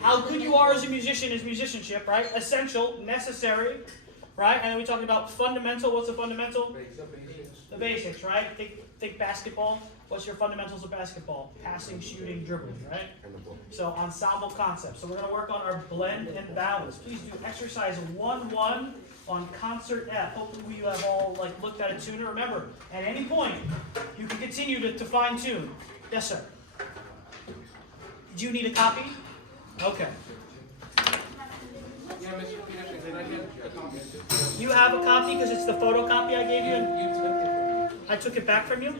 How good you are as a musician is musicianship, right? Essential, necessary, right? And then we talked about fundamental. What's the fundamental? The basics, right? Think basketball. What's your fundamentals of basketball? Passing, shooting, dribbling, right? So ensemble concepts. So we're going to work on our blend and balance. Please do exercise 1-1 on concert F. Hopefully you have all looked at a tuner. Remember, at any point, you can continue to fine tune. Yes, sir. Do you need a copy? Okay. You have a copy because it's the photocopy I gave you? And I took it back from you?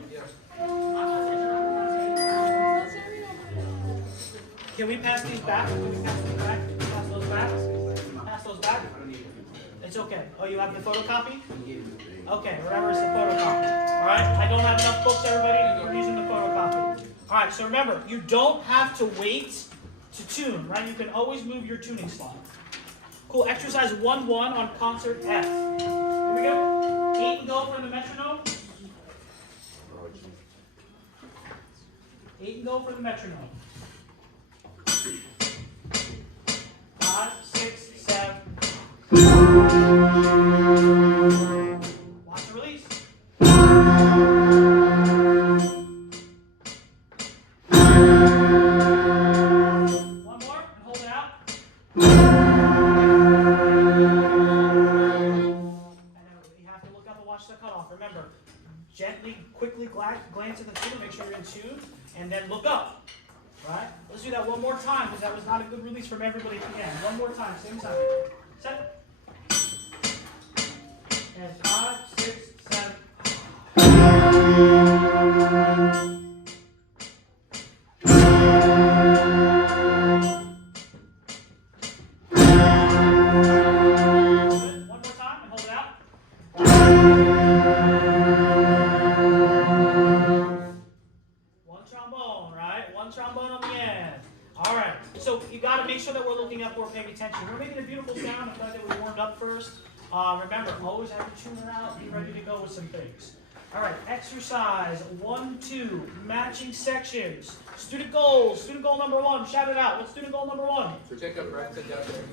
Can we pass these back? Can we pass these back? Pass those back? Pass those back? It's okay. Oh, you have the photocopy? Okay, remember it's the photocopy. Alright? I don't have enough books, everybody. We're using the photocopy. Alright, so remember, you don't have to wait to tune, right? You can always move your tuning slot. Cool. Exercise 1-1 on concert F. Here we go. 8 and go for the metronome. 8 and go for the metronome. 5, 6, 7. Watch the release. One more and hold it out. And you have to look up and watch the cutoff. Remember, gently, quickly glance at the tune, make sure you're in tune, and then look up. Right? Let's do that one more time because that was not a good release from everybody at the end. One more time, same time. Set. And 5, 6, 7. One more time and hold it out. One trombone, right? One trombone on the end. All right. So you got to make sure that we're looking up, we're paying attention. We're making a beautiful sound. I'm glad that we warmed up first. Remember, always have your tuner out. Be ready to go with some things. All right. Exercise 1-2. Matching sections. Student goals. Student goal number 1. Shout it out. What's student goal number 1? So take a breath together.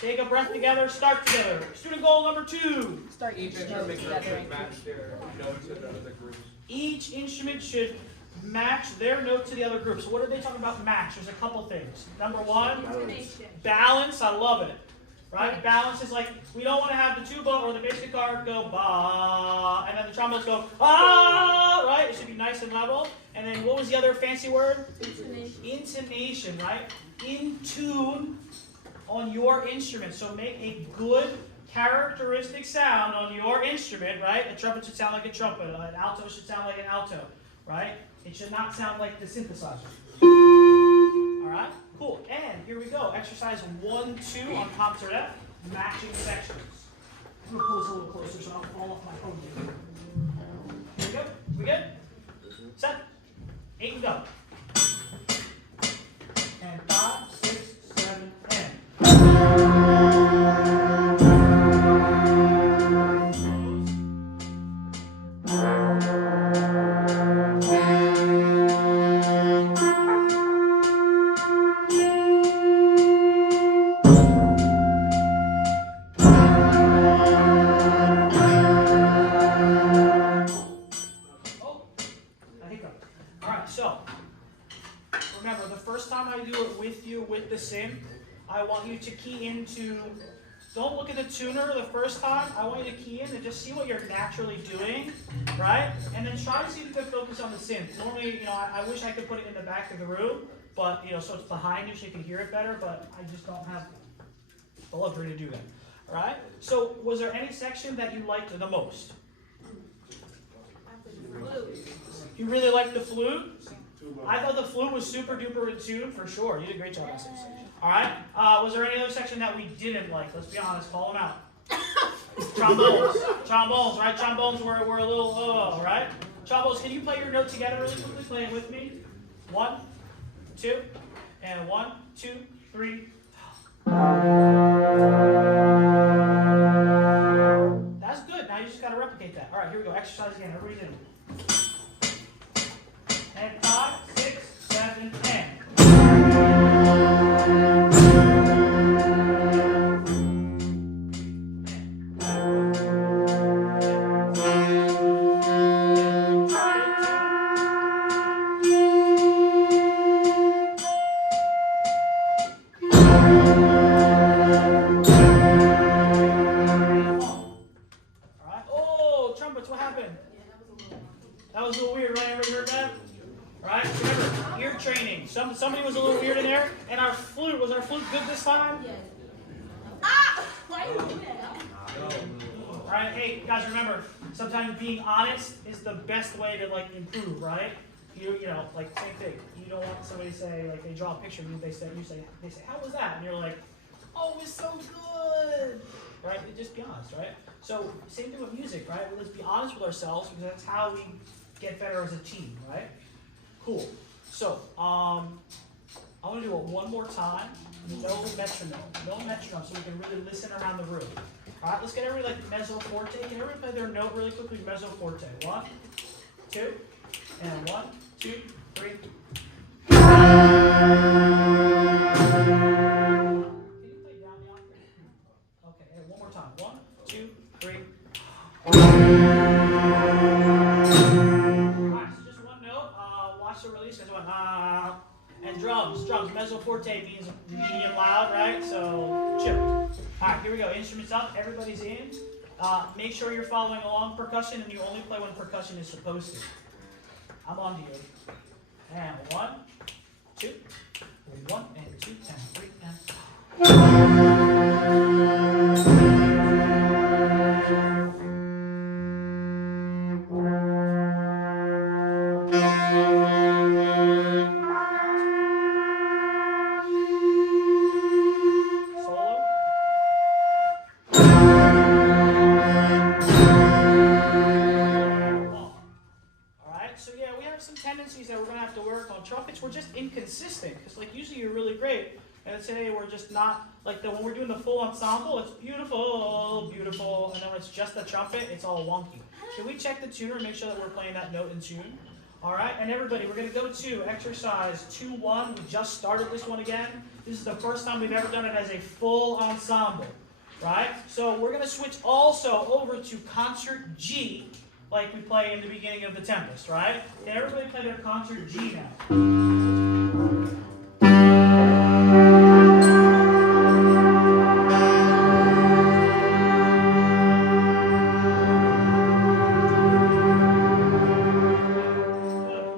Take a breath together. Start together. Student goal number 2. Start Each instrument should match their notes to the other groups. Each instrument should match their note to the other group. So what are they talking about match? There's a couple things. Number 1, balance. I love it. Right? Balance is like, we don't want to have the tuba or the bass guitar go ba, and then the trombones go ah, right? It should be nice and level. And then what was the other fancy word? Intonation. Intonation, right? In tune on your instrument. So make a good characteristic sound on your instrument, right? A trumpet should sound like a trumpet. An alto should sound like an alto, right? It should not sound like the synthesizer. All right? Cool. And here we go. Exercise 1-2 on concert F, matching sections. I'm going to pull this a little closer so I don't fall off my phone here. Here we go. We good? Set. 8 and go. And 5, 6, 7, and. I want you to key into, don't look at the tuner the first time. I want you to key in and just see what you're naturally doing, right? And then try to see if you can focus on the synth. Normally, I wish I could put it in the back of the room, but, so it's behind you so you can hear it better, but I just don't have the luxury to do that, all right? So was there any section that you liked the most? You really liked the flute? I thought the flute was super duper in tune for sure. You did a great job, SS. All right. Was there any other section that we didn't like? Let's be honest. Call them out. Trombones. Trombones, right? Trombones were a little, right? Trombones, can you play your note together really quickly? Play it with me. 1, 2, and 1, 2, 3. That's good. Now you just got to replicate that. All right, here we go. Exercise again. Everybody's in. And 5, 6, 7, and. was a little weird, right? Everybody heard that? Right? Remember, ear training. Somebody was a little weird in there, and was our flute good this time? Yes. Ah! Why are you doing that? Alright, hey guys, remember, sometimes being honest is the best way to like improve, right? You know, like same thing. You don't want somebody to say, like they draw a picture of you, they say, how was that? And you're like, oh, it's so good. Right? Just be honest, right? So same thing with music, right? Let's be honest with ourselves because that's how we get better as a team, right? Cool. So, I want to do it one more time. No metronome. No metronome, so we can really listen around the room. All right, let's get everybody like mezzo forte. Can everybody play their note really quickly? Mezzo forte. 1, 2, and 1, 2, 3. Can you play down the octave? Okay, and one more time. 1, 2, 3. Alright, so just one note. Watch the release. Guys went and drums. Mezzo forte means medium loud, right? So chill. Alright, here we go. Instruments up. Everybody's in. Make sure you're following along percussion, and you only play when percussion is supposed to. I'm on to you. And 1, 2, 1, and 2, and 3, and. That we're going to have to work on. Trumpets, we're just inconsistent because like usually you're really great, and today we're just not like when we're doing the full ensemble, it's beautiful, beautiful, and then when it's just the trumpet, it's all wonky. Can we check the tuner and make sure that we're playing that note in tune? All right, and everybody, we're going to go to exercise 2-1. We just started this one again. This is the first time we've ever done it as a full ensemble, right? So we're going to switch also over to concert G, like we play in the beginning of the Tempest, right? Can everybody play their concert G now?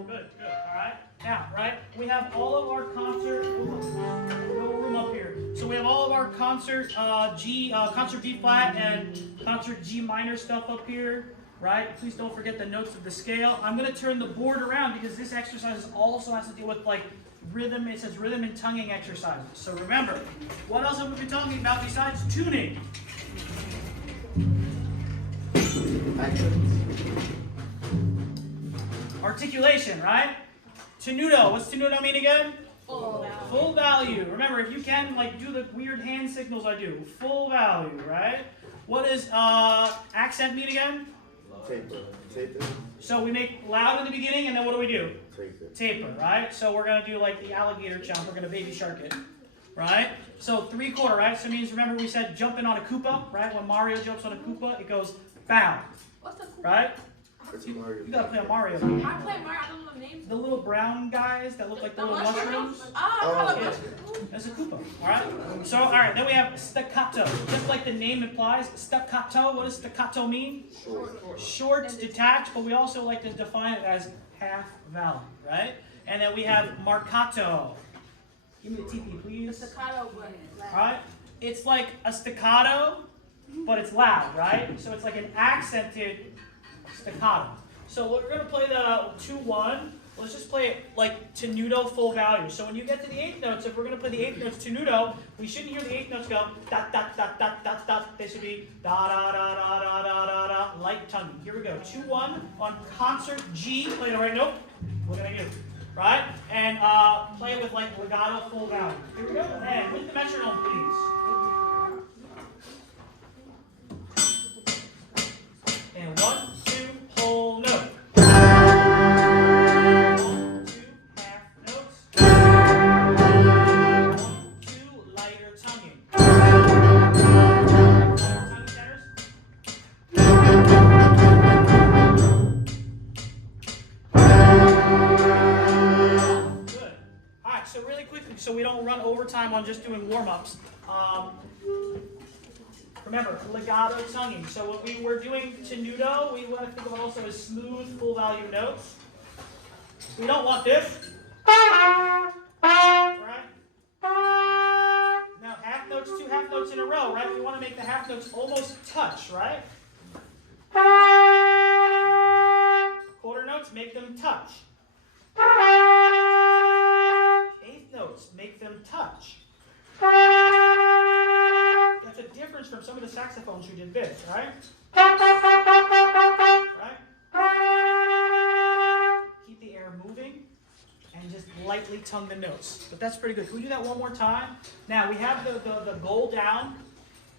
Good. All right. Now, right, we have all of our concert. No room up here. So we have all of our concert concert B flat and concert G minor stuff up here. Right? Please don't forget the notes of the scale. I'm going to turn the board around because this exercise also has to deal with like rhythm. It says rhythm and tonguing exercises. So remember, what else have we been talking about besides tuning? Articulation, right? Tenuto. What's tenuto mean again? Full value. Full value. Remember, if you can like do the weird hand signals I do. Full value, right? What does accent mean again? Taper. So we make loud in the beginning, and then what do we do? Taper, right? So we're going to do like the alligator jump. We're going to baby shark it, right? So 3/4, right? So it means, remember we said jumping on a Koopa, right? When Mario jumps on a Koopa, it goes bow, What's the cool? right? It's Mario. You got to play a Mario I game. play Mario. I don't know the names. The little brown guys that look like the little mushrooms. Ah, Yeah. That's a Koopa, all right? So, all right, then we have staccato. Just like the name implies, staccato. What does staccato mean? Short, detached, but we also like to define it as half vowel, right? And then we have marcato. Give me the TP, please. Staccato, but All right? It's like a staccato, but it's loud, right? So it's like an accented staccato. So we're going to play the 2-1. Let's just play it like tenuto full value. So when you get to the 8th notes, if we're going to play the 8th notes tenuto, we shouldn't hear the 8th notes go da da da da da da. They should be da da da da da da da da, light tonguing. Here we go. 2-1 on concert G. Play the right note. What did I do? Right? And play it with like legato full value. Here we go. And with the metronome, please. And 1, 2, whole note. 1, 2, half notes. 1, 2, lighter tonguing. Tongue centers. Good. All right, so really quickly, so we don't run overtime on just doing warm-ups. Remember, legato tonguing. So when we were doing tenuto, we want to think of it also as smooth, full value notes. We don't want this. Right? Now, half notes, 2 half notes in a row, right? We want to make the half notes almost touch, right? Quarter notes, make them touch. Eighth notes, make them touch. That's a difference from some of the saxophones who did this, right? Right? Keep the air moving and just lightly tongue the notes. But that's pretty good. Can we do that one more time? Now, we have the goal down.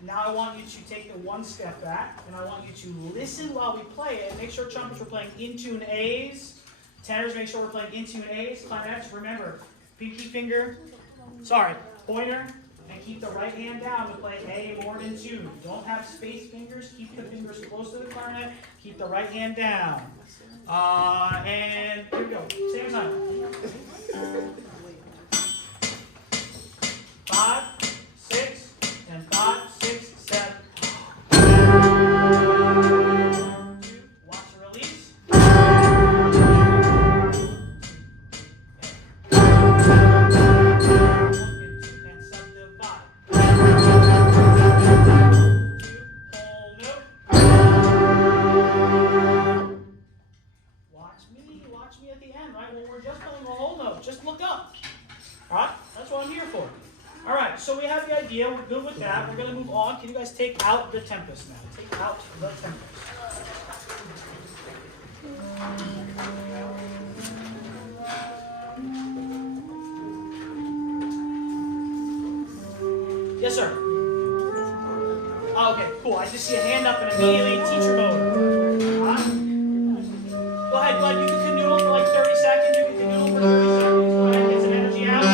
Now I want you to take the one step back, and I want you to listen while we play it. Make sure trumpets we're playing in tune A's. Tenors, make sure we're playing in tune A's. Clarinets, remember, pointer, and keep the right hand down to play A more in tune. Don't have space fingers. Keep the fingers close to the clarinet. Keep the right hand down. And here we go. Same time. 5, 6, and 5, 6, 7. 2. Watch the release. And subdivide. 2. Whole note. Watch me at the end, right? When we're just playing a whole note, just look up. All right? That's what I'm here for. All right, so we have the idea. We're good with that. We're going to move on. Can you guys take out the Tempest now? Take out the Tempest. Yes, sir. Oh, okay, cool. I just see a hand up and immediately teacher mode. Huh? Go ahead. You can canoodle for like 30 seconds. You can canoodle for 30 seconds. Go ahead, get some energy out.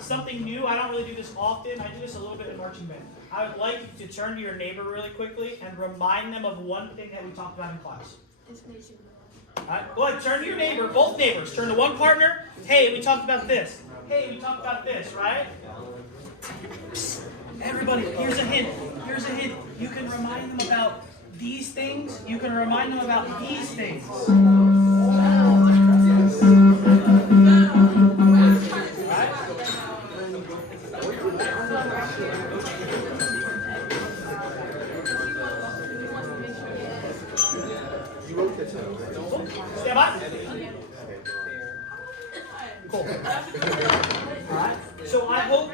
Something new, I don't really do this often. I do this a little bit in marching band. I would like you to turn to your neighbor really quickly and remind them of one thing that we talked about in class. All right, go ahead, turn to your neighbor, both neighbors. Turn to one partner. Hey, we talked about this. Hey, we talked about this, right? Everybody, here's a hint. Here's a hint. You can remind them about these things. You can remind them about these things. Stand by. Cool. Alright. So I hope,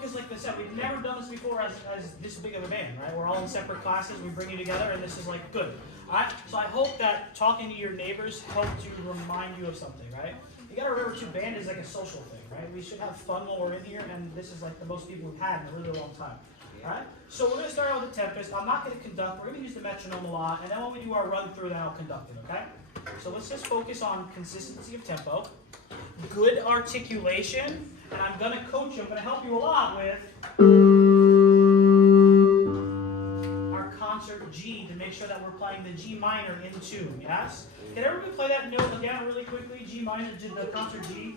because like I said, we've never done this before as this big of a band, right? We're all in separate classes, we bring you together, and this is like good. Alright? So I hope that talking to your neighbors helped you remind you of something, right? You gotta remember too, band is like a social thing, right? We should have fun while we're in here, and this is like the most people we've had in a really long time. Alright? So we're gonna start out with the Tempest. I'm not gonna conduct, we're gonna use the metronome a lot, and then when we do our run through, then I'll conduct it, okay? So let's just focus on consistency of tempo, good articulation, and I'm going to coach you, I'm going to help you a lot with our concert G to make sure that we're playing the G minor in tune, yes? Can everybody play that note again really quickly? G minor, the concert G.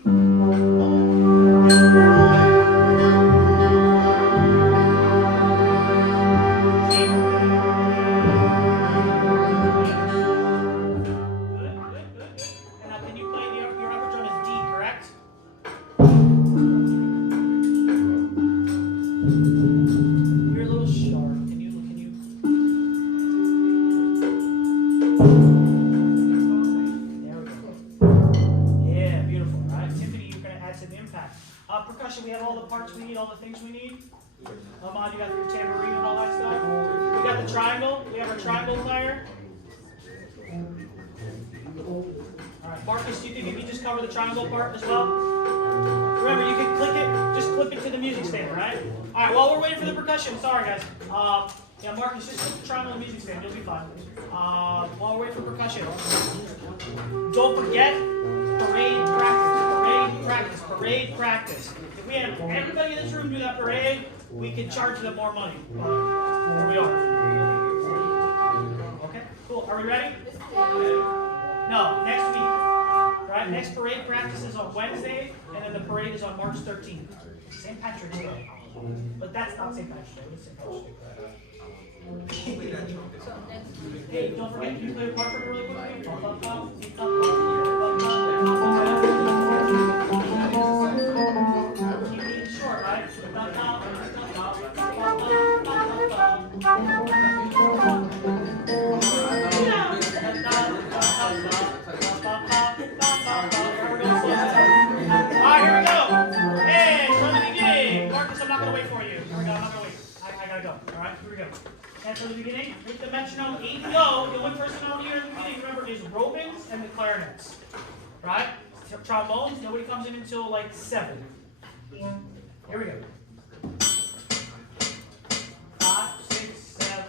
We have all the parts we need, all the things we need. Ahmad, you got your tambourine and all that stuff. We got the triangle. We have our triangle player. Alright. Marcus, do you think you can just cover the triangle part as well? Remember, you can click it, just clip it to the music stand, right? Alright, while we're waiting for the percussion, sorry guys. Yeah, Marcus, just click the triangle on the music stand, you'll be fine. While we're waiting for percussion, don't forget parade practice, parade practice. If we had everybody in this room do that parade, we could charge them more money. But here we are. Okay, cool. Are we ready? No, next week. Right? Next parade practice is on Wednesday, and then the parade is on March 13th. St. Patrick's Day. But that's not St. Patrick's Day. It's St. Patrick's Day. Hey, don't forget, can you play a part for me really quickly? Keep it short, right? Alright, here we go. Hey, from the beginning. Marcus, I'm not going to wait for you. Here we go, I'm not going to wait. I got to go. Alright, here we go. And from the beginning, with the metronome 8 to go, the only person out here in the beginning, remember, is Robins and the clarinets. Right? Trombones, nobody comes in until like 7. Here we go. 5, 6, 7.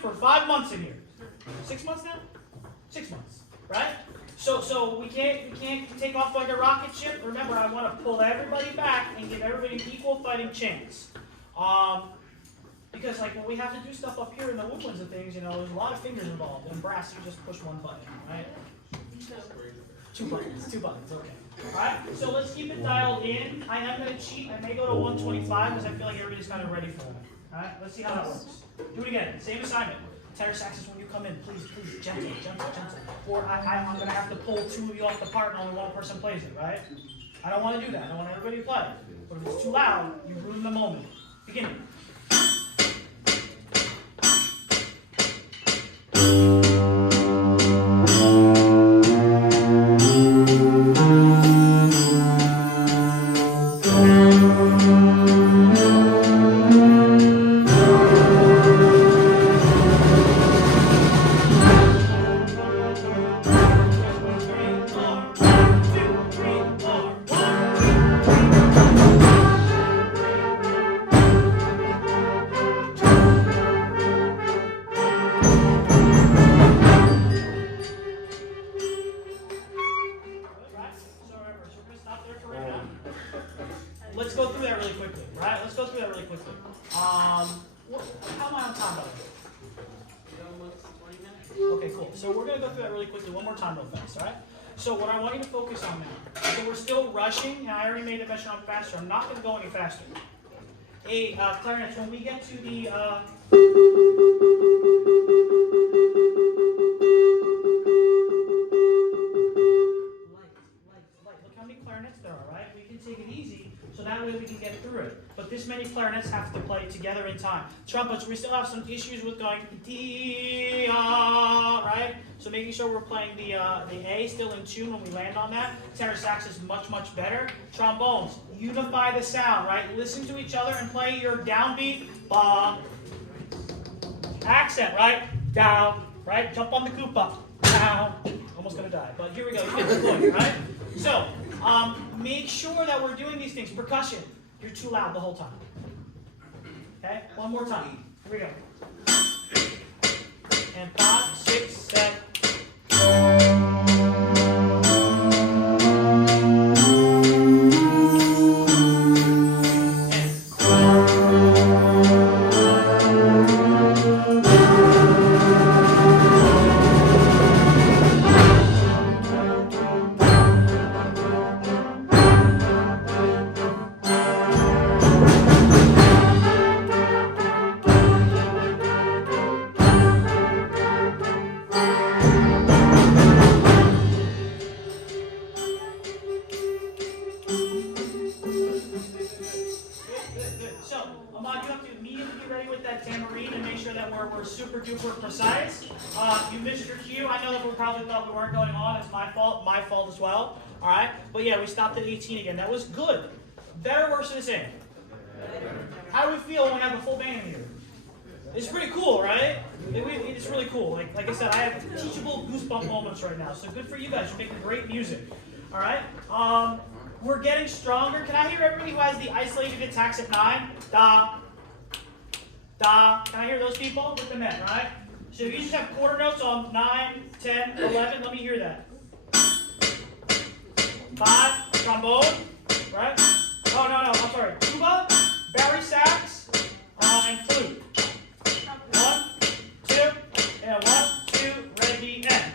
For 5 months in here. 6 months now? 6 months, right? So we can't take off like a rocket ship. Remember, I want to pull everybody back and give everybody an equal fighting chance. Because like when we have to do stuff up here in the woodlands and things, you know, there's a lot of fingers involved. In brass, you just push one button, right? 2 buttons, okay. Alright, so let's keep it dialed in. I am going to cheat. I may go to 125 because I feel like everybody's kind of ready for it. Alright, let's see how that works. Do it again, same assignment. Tenor saxes when you come in, please, gentle. Or I'm going to have to pull 2 of you off the part and only one person plays it, right? I don't want to do that. I want everybody to play. But if it's too loud, you ruin the moment. Beginning. Let's go through that really quickly, right? How am I on time, by the way? Okay, cool. So we're going to go through that really quickly one more time real fast, all right? So what I want you to focus on now, so we're still rushing, and I already made it mention on faster. I'm not going to go any faster. Hey, clarinets, when we get to the... Light. Look how many clarinets there are, right? We can take it easy, so that way we can get through it. But this many clarinets have to play together in time. Trumpets, we still have some issues with going D, right? So making sure we're playing the A still in tune when we land on that. Tenor sax is much, much better. Trombones, unify the sound, right? Listen to each other and play your downbeat, ba. Accent, right? Down, right? Jump on the koopa, down. Almost gonna die, but here we go. You get the point, right? So, make sure that we're doing these things. Percussion, you're too loud the whole time. Okay? One more time. Here we go. And 5, 6, 7. Ahmad, you have to immediately get ready with that tambourine and make sure that we're super duper precise. You missed your cue. I know that we probably thought we weren't going on. It's my fault as well. All right, but yeah, we stopped at 18 again. That was good. Better, worse than the same? How do we feel when we have a full band here? It's pretty cool, right? It's really cool. Like I said, I have teachable goosebump moments right now. So good for you guys. You're making great music. All right. We're getting stronger. Can I hear everybody who has the isolated attacks at 9? Da. Da. Can I hear those people? Put them in, right? So if you just have quarter notes on 9, 10, 11, let me hear that. 5, trombone, right? Oh, no, I'm sorry. Tuba, bari sax, and flute. 1, 2, and 1, 2, ready, end.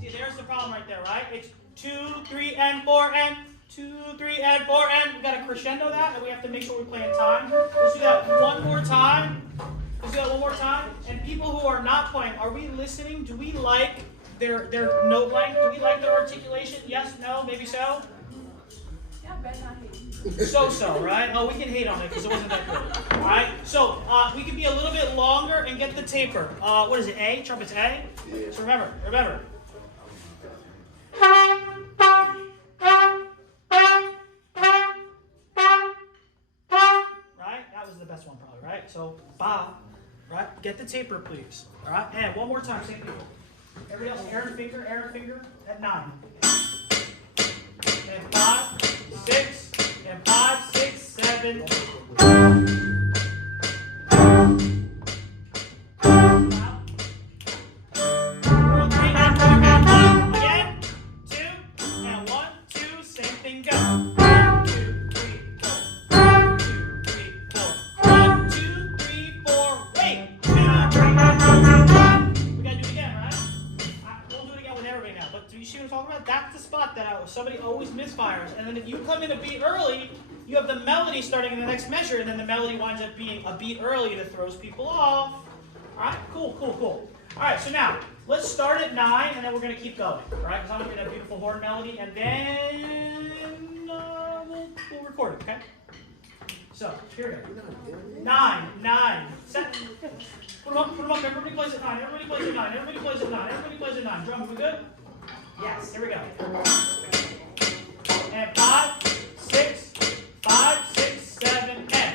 See, there's the problem right there, right? It's 2, 3, and 4, and 2, 3, and 4, and we gotta crescendo that, and we have to make sure we play in time. Let's do that one more time. Let's do that one more time. And people who are not playing, are we listening? Do we like their note length? Do we like their articulation? Yes, no, maybe so? Yeah, better not hate. So, right? Oh, we can hate on it because it wasn't that good. All right? So, we can be a little bit longer and get the taper. What is it, A? Trumpet's A? Yeah. So remember. Right? That was the best one probably, right? So, ba, right? Get the taper, please. All right? And one more time, same people. Everybody else, Aaron finger at 9. And 5, 6, and 5, 6, 7. Again. 2, and 1, 2, same thing, go. 1, 2, 3, go. 1, 2, 3, 4. 1, 2, 3, 4, wait. 2, 3, 4. We gotta do it again, right? We'll do it again with everybody now. But do you see what I'm talking about? That's the spot that somebody always misfires. And then if you come in a beat early, you have the melody starting in the next measure, and then the melody winds up being a beat early, and it throws people off. All right, cool. All right, so now let's start at 9, and then we're gonna keep going. All right, because I'm gonna get a beautiful horn melody, and then we'll record it. Okay. So here we go. 9, 7. Put them up. Everybody plays at 9. Everybody plays at 9. Drum, are we good? Yes. Here we go. And 5, 6, 5, 6, 7, and.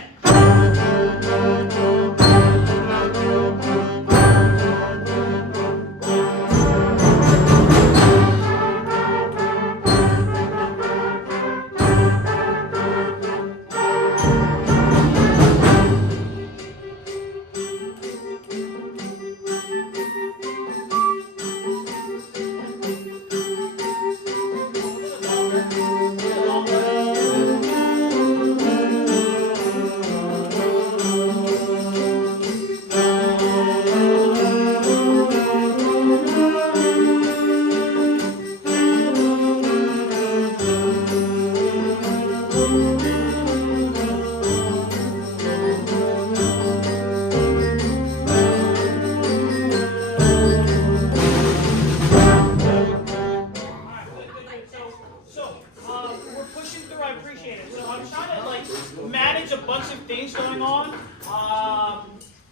We're pushing through. I appreciate it. So I'm trying to manage a bunch of things going on.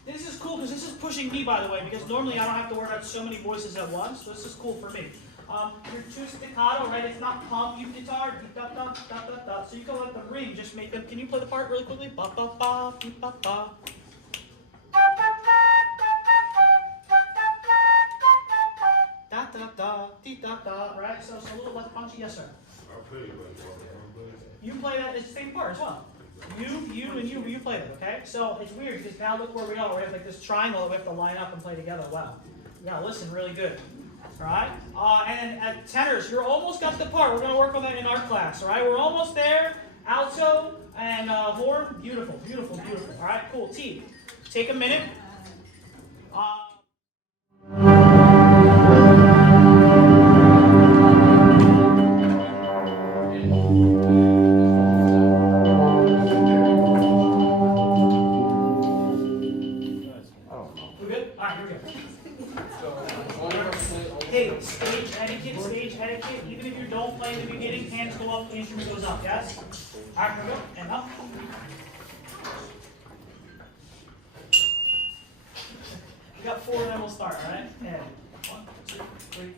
This is cool because this is pushing me, by the way, because normally I don't have to worry about so many voices at once. So this is cool for me. You're too staccato, right? It's not pump. You guitar, da da da da da. So you can let the ring just make them. Can you play the part really quickly? Ba ba ba ba ba. Da da da dee da da. Right. So it's a little less punchy. Yes, sir. You play that. It's the same part as well. You play that. Okay. So it's weird because now look where we are. We have like this triangle that we have to line up and play together. Wow. You gotta listen really good. Right? And at tenors, you're almost got the part. We're going to work on that in our class. All right? We're almost there. Alto and horn. Beautiful, beautiful, beautiful. All right? Cool. T. Take a minute. We good? All right, here we go. Hey, stage etiquette, even if you don't play in the beginning, hands go up, instrument goes up, yes? Alright, here we go, and up. We got 4 and then we'll start, alright? And 1, 2, 3.